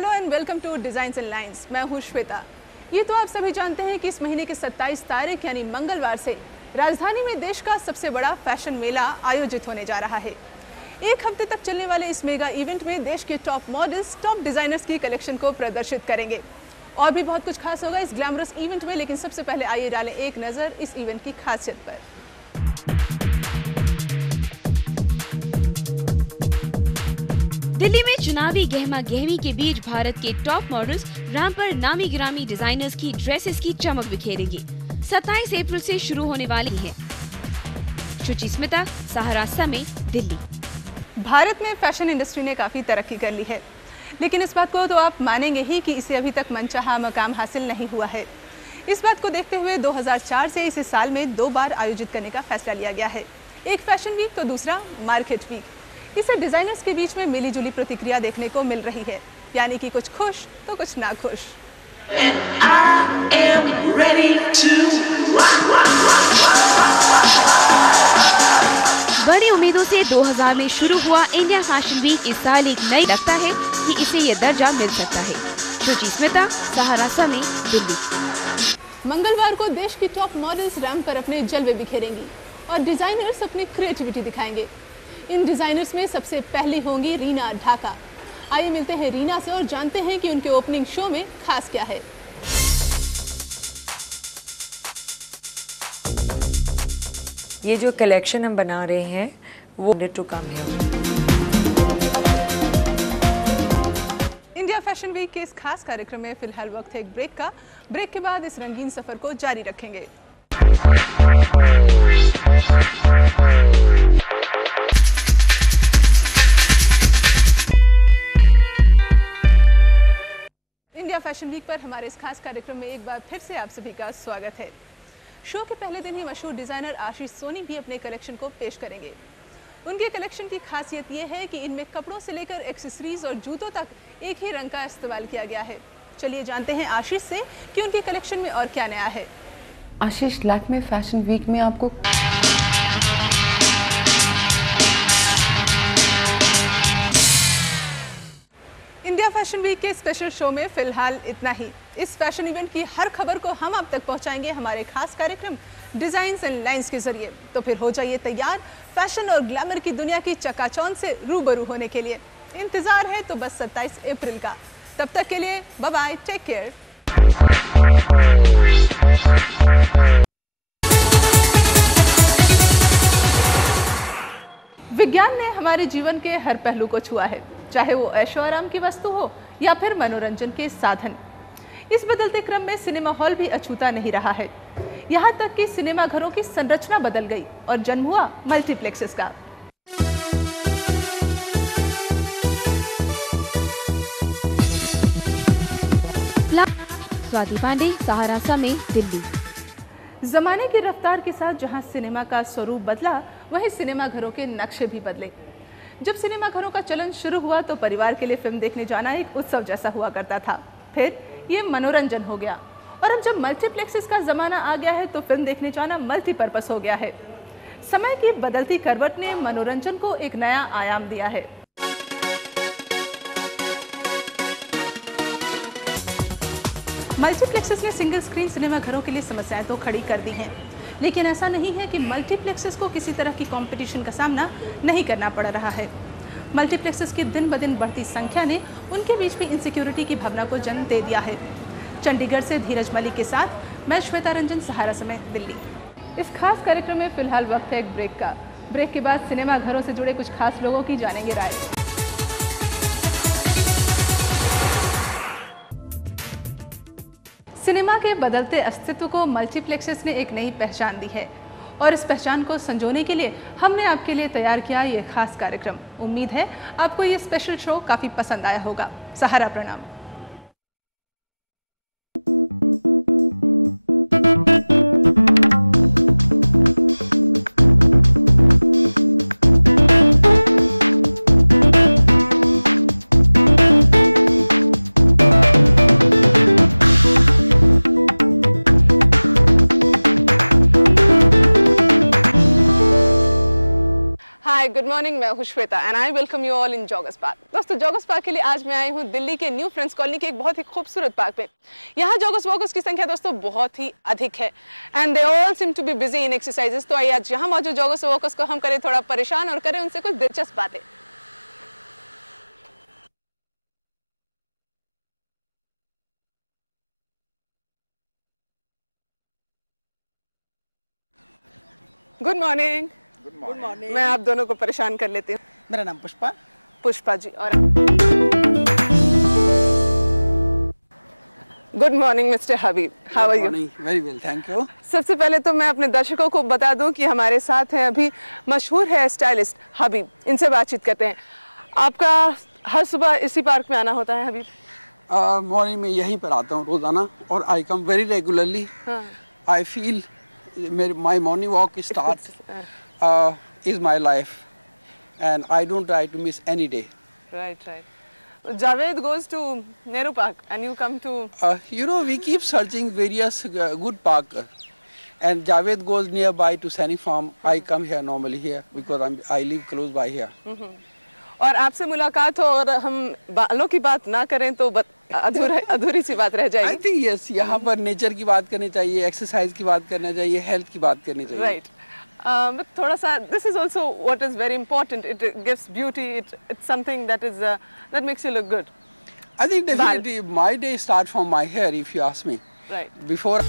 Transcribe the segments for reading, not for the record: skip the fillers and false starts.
Hello and welcome to designs and lines. मैं हूँ श्वेता। ये तो आप सभी जानते हैं कि इस महीने की 27 तारीख यानी मंगलवार से राजधानी में देश का सबसे बड़ा फैशन मेला आयोजित होने जा रहा है। एक हफ्ते तक चलने वाले इस मेगा इवेंट में देश के टॉप मॉडल्स, टॉप डिजाइनर्स की कलेक्शन को प्रदर्शित करेंगे। और भी बहुत कुछ खास होगा इस ग्लैमरस इवेंट में, लेकिन सबसे पहले आइए डालें एक नज़र इस इवेंट की खासियत पर। दिल्ली में चुनावी गहमा गहमी के बीच भारत के टॉप मॉडल्स रैंप पर नामी गिरामी डिजाइनर्स की ड्रेसेस की चमक बिखेरेंगी। 27 अप्रैल से शुरू होने वाली है। शुचि स्मिता, सहारा समेत, दिल्ली। भारत में फैशन इंडस्ट्री ने काफ़ी तरक्की कर ली है, लेकिन इस बात को तो आप मानेंगे ही कि इसे अभी तक मनचाहा मकाम हासिल नहीं हुआ है। इस बात को देखते हुए 2004 से इसे साल में 2 बार आयोजित करने का फैसला लिया गया है, एक फैशन वीक तो दूसरा मार्केट वीक। इससे डिजाइनर्स के बीच में मिली जुली प्रतिक्रिया देखने को मिल रही है, यानी कि कुछ खुश तो कुछ ना खुश। बड़ी उम्मीदों से 2000 में शुरू हुआ इंडिया फैशन वीक इस साल एक नई लगता है कि इसे ये दर्जा मिल सकता है। शुचि स्मिता, सहारा समेत, दिल्ली। मंगलवार को देश की टॉप मॉडल्स रैंप पर अपने जलवे बिखेरेंगी और डिजाइनर्स अपनी क्रिएटिविटी दिखाएंगे। इन डिजाइनर्स में सबसे पहली होंगी रीना ढाका। आइए मिलते हैं रीना से और जानते हैं कि उनके ओपनिंग शो में खास क्या है। ये जो कलेक्शन हम बना रहे हैं वो टू कम है। इंडिया फैशन वीक के इस खास कार्यक्रम में फिलहाल वक्त है एक ब्रेक का। ब्रेक के बाद इस रंगीन सफर को जारी रखेंगे। इंडिया फैशन वीक पर हमारे इस खास कार्यक्रम में एक बार फिर से आप सभी का स्वागत है। शो के पहले दिन ही मशहूर डिजाइनर आशीष सोनी भी अपने कलेक्शन को पेश करेंगे। उनके कलेक्शन की खासियत ये है कि इनमें कपड़ों से लेकर एक्सेसरीज और जूतों तक एक ही रंग का इस्तेमाल किया गया है। चलिए जानते हैं आशीष से कि उनके कलेक्शन में और क्या नया है। आशीष, लैक्मे फैशन वीक में आपको इंडिया फैशन वीक के स्पेशल शो में फिलहाल इतना ही। इस फैशन इवेंट की हर खबर को हम आप तक पहुंचाएंगे हमारे खास कार्यक्रम डिजाइन्स एंड लाइन्स के जरिए। तो फिर हो जाइए तैयार फैशन और ग्लैमर की दुनिया की चकाचौंध से रूबरू होने के लिए। इंतजार है तो बस 27 अप्रैल का। तब तक के लिए बाय बाय, टेक केयर। विज्ञान ने हमारे जीवन के हर पहलू को छुआ है, चाहे वो ऐशो आराम की वस्तु हो या फिर मनोरंजन के साधन। इस बदलते क्रम में सिनेमा हॉल भी अछूता नहीं रहा है। यहाँ तक कि सिनेमा घरों की संरचना बदल गई और जन्म हुआ मल्टीप्लेक्सेस का। स्वाति पांडे, सहारा समेत, दिल्ली। जमाने की रफ्तार के साथ जहां सिनेमा का स्वरूप बदला, वहीं सिनेमा घरों के नक्शे भी बदले। जब सिनेमा घरों का चलन शुरू हुआ तो परिवार के लिए फिल्म देखने जाना एक उत्सव जैसा हुआ करता था, फिर ये मनोरंजन हो गया और अब जब मल्टीप्लेक्सेस का जमाना आ गया है तो फिल्म देखने जाना मल्टीपर्पस हो गया है। समय की बदलती करवट ने मनोरंजन को एक नया आयाम दिया है। मल्टीप्लेक्सेस ने सिंगल स्क्रीन सिनेमा घरों के लिए समस्याएं तो खड़ी कर दी हैं, लेकिन ऐसा नहीं है कि मल्टीप्लेक्सेस को किसी तरह की कंपटीशन का सामना नहीं करना पड़ रहा है। मल्टीप्लेक्सेस की दिन ब दिन बढ़ती संख्या ने उनके बीच भी इनसिक्योरिटी की भावना को जन्म दे दिया है। चंडीगढ़ से धीरज मलिक के साथ मैं श्वेता रंजन, सहारा समेत, दिल्ली। इस खास कार्यक्रम में फिलहाल वक्त है एक ब्रेक का। ब्रेक के बाद सिनेमा घरों से जुड़े कुछ खास लोगों की जानेंगे राय। सिनेमा के बदलते अस्तित्व को मल्टीप्लेक्सेस ने एक नई पहचान दी है और इस पहचान को संजोने के लिए हमने आपके लिए तैयार किया ये खास कार्यक्रम। उम्मीद है आपको ये स्पेशल शो काफी पसंद आया होगा। सहारा प्रणाम। मॉर्निंग, मैं हूं Shweta and I welcome you all in joggers park. दोस्तों, जॉगर्स पार्क के लिए आज मैं आई हूं दिल्ली के न्यू फ्रेंड्स कॉलोनी के एक बहुत ही खूबसूरत पार्क में। यहाँ जॉगर्स वॉकर्स की संख्या दोस्तों बहुत ही अधिक है and they all seem to be busy in exercises. तो आइए आज यहाँ मौजूद जॉगर्स वॉकर्स को हम करें थोड़ा परेशान और करें उनसे कुछ दिलचस्प बातें। Good morning. Good morning. मैं आप दोनों को परेशान कर लेती हूँ। मेरा नाम पुष्पा। पुष्पा जी। और good morning mister Habib, how are you? Very well, thank you. सबसे पहले तो मैं अपने दर्शकों को बता दूं कि हमारे साथ हैं अभी मशहूर हेयर स्टाइलिस्ट हबीब। इनसे बातचीत करते हैं। आपका हर सुबह इसी पार्क में आना होता है हबीब? मॉर्निंग में यहीं पर आता हूँ रोजाना और I come very regularly. I feel my morning walk start is my life and I don't try to miss any day. Right. Javed goes to Nehru Park and you come to... we keep searching various good park and Javed goes nearby to Sani Farm. I come here normally here because I live close by here. और आपसे मुलाकात हो और हम बालों की बात ना करें तो अधूरी सी बात रह जाएगी। I think yes, यहाँ पर नेचर की बात करनी चाहिए, एक्सरसाइज की बात करना चाहिए, हेल्थ की बात करनी चाहिए। Right. But थोड़ा सा this is also what is very important. It gives beauty. It's something that is that makes you look good. I think definitely my day starts from my hair, if you ask me. Right. Before.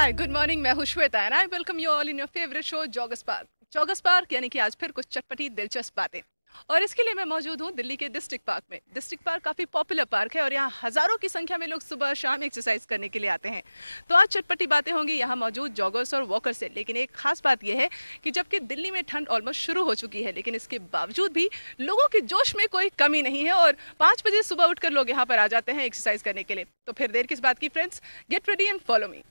Hi, good morning. मैं हूँ Shweta and I welcome you all in your favorite show joggers park. Joggers park यानी कि आज फिर कुछ चटपटी दिलचस्प बातें। और इसके लिए मैं मौजूद हूँ दिल्ली के डिस्ट्रिक्ट पार्क में। डिस्ट्रिक्ट पार्क काफ़ी पॉपुलर पार्क है और यहाँ हज़ारों की संख्या में लोग सुबह शाम एक्सरसाइज करने के लिए आते हैं। तो आज चटपटी बातें होंगी यहाँ मौजूद जॉगर्स और वॉकर्स से। लेकिन एक खास बात यह है कि जबकि दिल्ली में ठंड ऑलमोस्ट शुरू हो चुकी है, लेकिन इसके बावजूद भी लोगों के जोश में कोई कमी नहीं है और 5 बजे सुबह उठकर लोग यहाँ पर आ जाते हैं एक्सरसाइज करने के लिए। तो फिर देर किस बात की friends, get ready and follow me.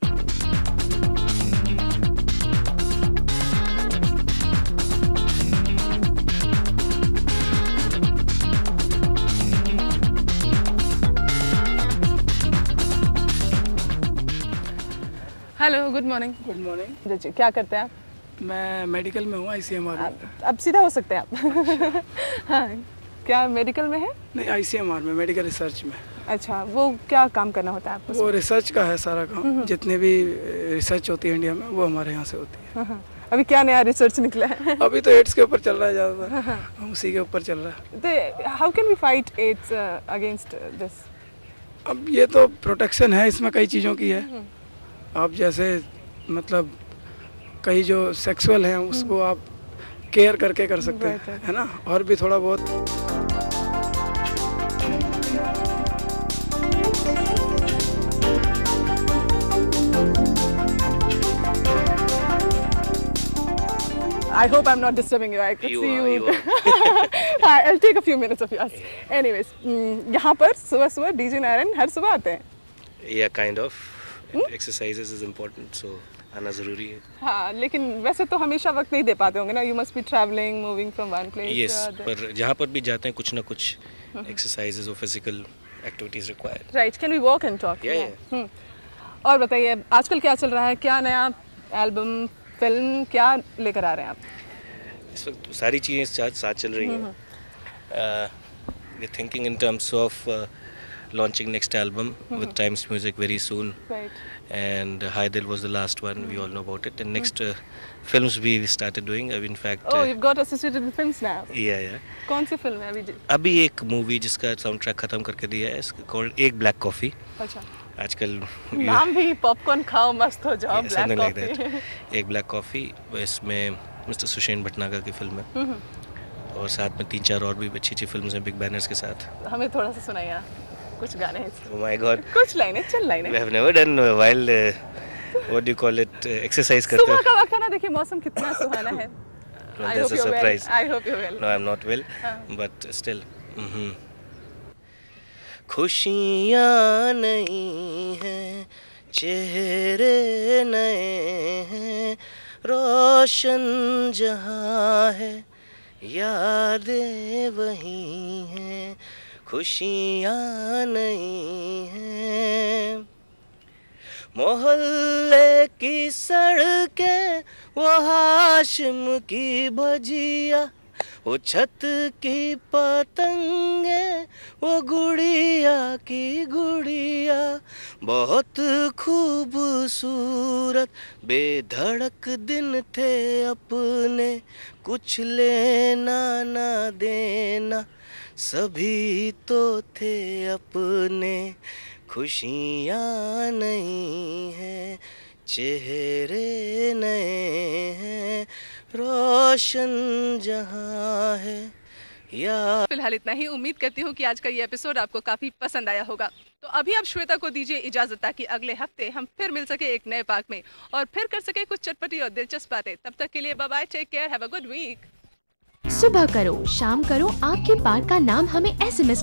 Hello, good morning. Good morning. जी, क्या करते हैं आप? मैं मेडिकल में हूँ, ICMR में। अब सीधा हो सकते हैं आप। हाँ, क्या मेडिकल में है? नहीं, ICMR में, मेडिकल रिसर्च में। अच्छा, वो क्या काम करना होता है आपको? वो रिसर्च का है सारा काम। जितने भी रिसर्च होती है इंडिया में वो हमारे यहाँ से होती है। अभी क्या नया रिसर्च निकला है? अभी तो एड्स के ऊपर चल रहा है ज़्यादातर, हम उसी के ऊपर चल रहा है। How can we fight AIDS against this? अब ये तो प्रोटेक्शन है, इसमें कई चीज़ों की है। आप जैसे मतलब कई जो सेक्सुअल हैं उसको आप केयर करके कर सकते हैं, है ना, और भी थोड़ा बहुत। I hope I'm not disturbing you. I could see you. Hi, I'll take a few minutes of yours. Anyways, यहाँ पर सुबह डीजे नारायण हर सुबह आते हैं? Yeah, kind of. Exercises is important, so आना ज़रूरी है। हाँ, लेकिन वैसे तो हमेशा वक्त नहीं दे पाते होंगे ना? You must be traveling, moving from one place Yes, to other. पर जहाँ पर भी जाते हैं कुछ ना कुछ exercises और physical activities required. Right, can we walk and talk? Yeah. और बताइए आजकल क्या चल रहा है? क्या नया एल्बम, फिल्म क्या लेकर आ रहे हैं आप? इस वक्त सारी चीज़ें साथ चल रही हैं। We're thinking in terms of launching next album with Times Music very soon. Right. And Hi Dil was the last one, we all know about it. And next films we started doing. In fact. Oh, you've got associated with films now. Yeah. कौन सी film है अभी? अभी एक movie जिसका sound track खत्म करके दिया है, इसका कॉल्ड एक ब्लैक कॉफ़ी। अच्छा। आजकल नाम भी पॉपकॉर्न खाओ मस्त हो जाओ, ब्लैक like कॉफी। that. एक ब्लैक कॉफ़ी, इसमें मिस्टर सुषेण भटनागर की फिल्म है और साथ में 3-4 और भी अच्छी फिल्म्स हैं बिग बैनर्स के साथ। हमें थोड़ा सा सुनाइए कुछ गाने। Oh my God. कुछ लाइनें, चल लाइनें। We have never done while what do you call it, exercise करते सुबह का वक्त है ना, देखिए मौसम कितना सुहाना है। Well, that's a surprise. I hope you're well. No, I'm not well, but still. खुशियाँ नहीं हैं, चेहरे नए हैं, रोशन जहाँ है, यादें वही हैं, खुशियाँ नहीं हैं, मोहल्ले की सड़कें वो हाशिम की भजिया, वो छत की पतंगे वो गुड़िया की गुड़िया, बहुत खूबसूरत बेधड़क दिन थे अपने, कुछ लेना ना देना सभी तो थे अपने, खुशियाँ नहीं हैं चेहरे नए हैं, रोशन जहां है या। फिलहाल इतना ही। उम्मीद करती हूँ कि आज का ये एपिसोड आपको काफी पसंद आया होगा। तो अभी आप श्वेता को दीजिए इजाजत, ताकि अगले हफ्ते हम फिर मिल सके एक नए पार्क में और फिर कर सके कुछ चटपटी और दिलचस्प बातें। तब तक के लिए bye bye, take care, have a good week. सुबह करो शाम करो, आपके पार्क का नाम हमें SMS